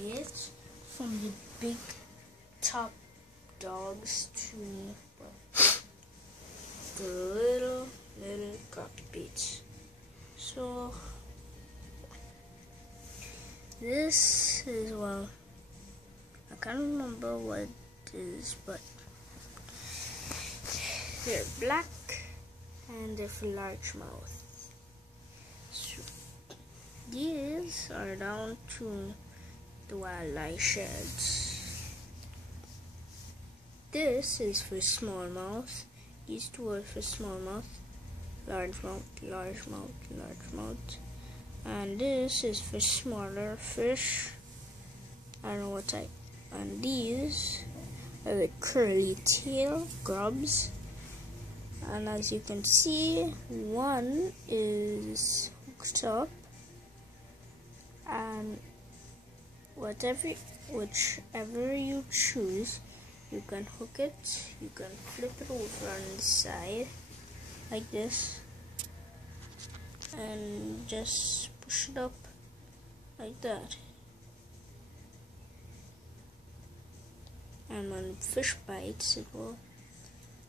bit from the big top dogs to the little cockpits. So this is, well, I can't remember what it is, but they're black and they're large mouth. So these are down to the wildlife sheds. This is for smallmouth. These two are for smallmouth, largemouth, largemouth, largemouth. And this is for smaller fish. I don't know what type. And these are the curly tail grubs. And as you can see, one is hooked up, and whichever you choose, you can hook it, you can flip it over on the side like this and just push it up like that. And when the fish bites, it will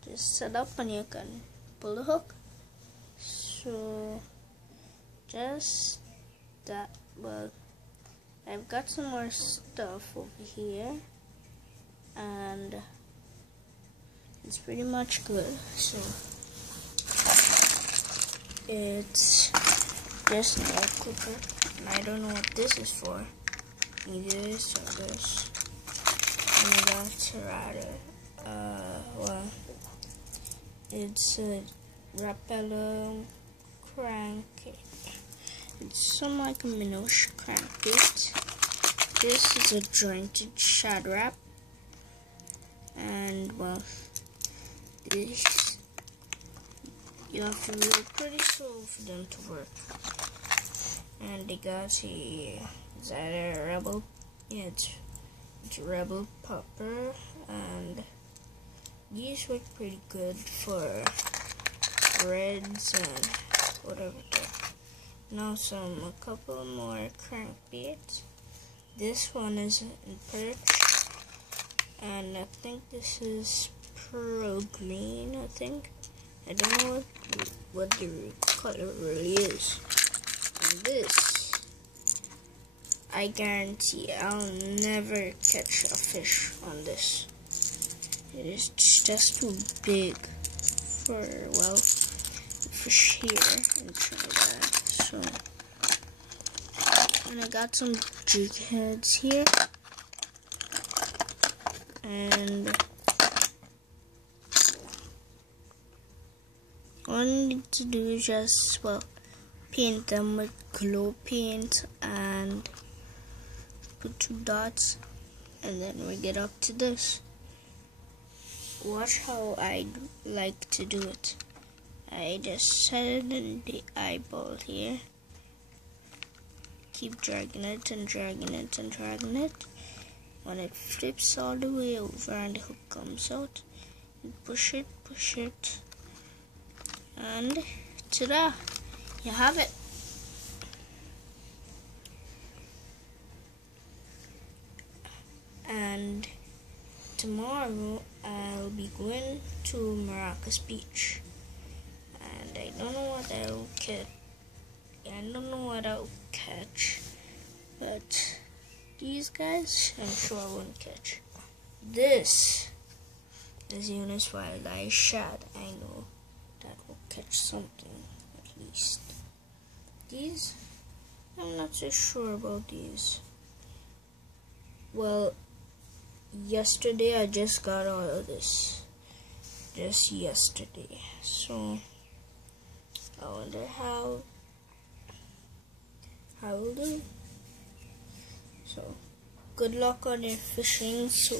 just set up and you can pull the hook. So just that. Well, I've got some more stuff over here and it's pretty much good. So it's just an air cooker, and I don't know what this is for, either this or this. And that's rather well, it's a Rapala crankbait. It's some like a Minosh crankbait. This is a jointed shad wrap, and well, this you have to roll pretty slow for them to work. And they got a, is that a Rebel? Yeah, it's a Rebel popper, and these work pretty good for reds and whatever. Now a couple more crankbaits. This one is in perch, and I think this is pearl green. I don't know what the color really is. And this, I guarantee I'll never catch a fish on this. It is just too big for, well, fish here in Trinidad. So, and I got some jig heads here, and all you need to do is just, well, paint them with glow paint and put 2 dots, and then we get up to this. Watch how I like to do it. I just set it in the eyeball here. Keep dragging it and dragging it and dragging it. When it flips all the way over and the hook comes out, you push it, and ta-da! You have it. And tomorrow I'll be going to Maracas Beach. And I don't know what I'll catch. But these guys, I'm sure I won't catch. This is Eunice Wildlife Shad. I know that will catch something at least. These, I'm not so sure about these. Well, yesterday I just got all of this. Just yesterday. So I wonder how we'll do. So good luck on your fishing. So